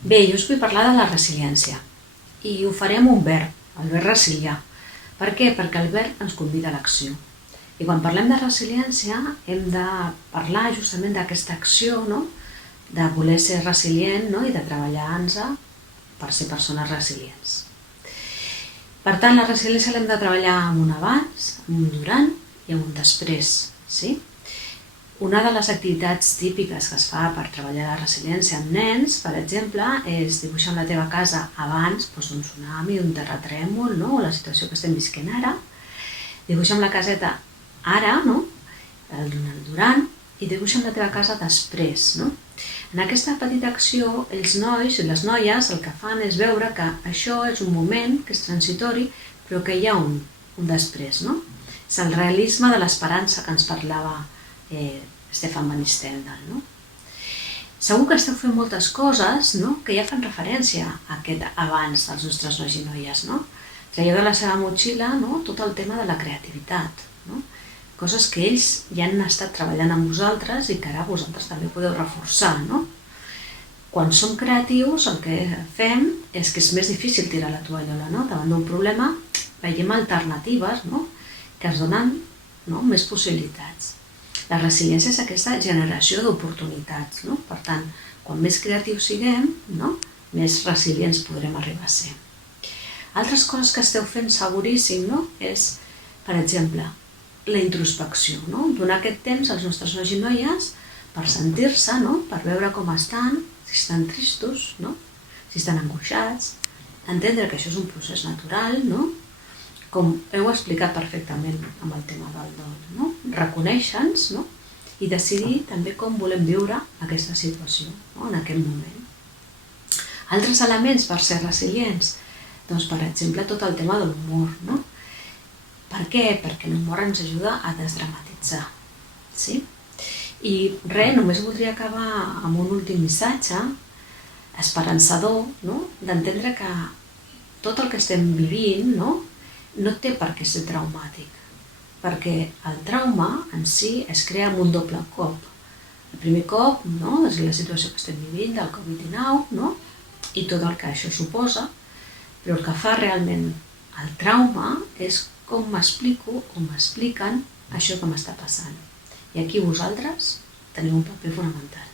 Bé, jo us vull parlar de la resiliència i ho faré amb un verb, el verb resiliar. Per què? Perquè el verb ens convida a l'acció. I quan parlem de resiliència hem de parlar justament d'aquesta acció, no? De voler ser resilient, no? I de treballar-nos per ser persones resilients. Per tant, la resiliència l'hem de treballar amb un abans, amb un durant i amb un després. Sí? Una de les activitats típiques que es fa per treballar la resiliència amb nens, per exemple, és dibuixar amb la teva casa abans d'un tsunami, d'un terratrèmol, no? O la situació que estem visquent ara. Dibuixar amb la caseta ara, no? El durant, i dibuixar amb la teva casa després. No? En aquesta petita acció, els nois i les noies el que fan és veure que això és un moment que és transitori, però que hi ha un després. No? És el realisme de l'esperança que ens parlava Stefan Van Stendhal. No? Segur que esteu fent moltes coses, no? Que ja fan referència a aquest abans dels nostres nois i noies. No? Traieu de la seva motxilla, no? Tot el tema de la creativitat. No? Coses que ells ja han estat treballant amb vosaltres i que ara vosaltres també podeu reforçar. No? Quan som creatius el que fem és que és més difícil tirar la tovallola. No? Davant d'un problema veiem alternatives, no? Que ens donen, no? Més possibilitats. La resiliència és aquesta generació d'oportunitats. No? Per tant, quan més creatius siguem, no? Més resilients podrem arribar a ser. Altres coses que esteu fent seguríssim, no? És, per exemple, la introspecció. No? Donar aquest temps als nostres nois i noies per sentir-se, no? Per veure com estan, si estan tristos, no? Si estan angoixats, entendre que això és un procés natural, no? Com heu explicat perfectament amb el tema del dol, no? Reconèixer-nos, no? I decidir també com volem viure aquesta situació, no? En aquest moment. Altres elements per ser resilients, doncs per exemple tot el tema de l'humor, no? Per què? Perquè l'humor ens ajuda a desdramatitzar, sí? I res, només voldria acabar amb un últim missatge esperançador, no? D'entendre que tot el que estem vivint, no té per què ser traumàtic, perquè el trauma en si es crea amb un doble cop. El primer cop, no? És la situació que estem vivint del Covid-19, no? I tot el que això suposa, però el que fa realment el trauma és com m'explico o m'expliquen això que m'està passant. I aquí vosaltres teniu un paper fonamental.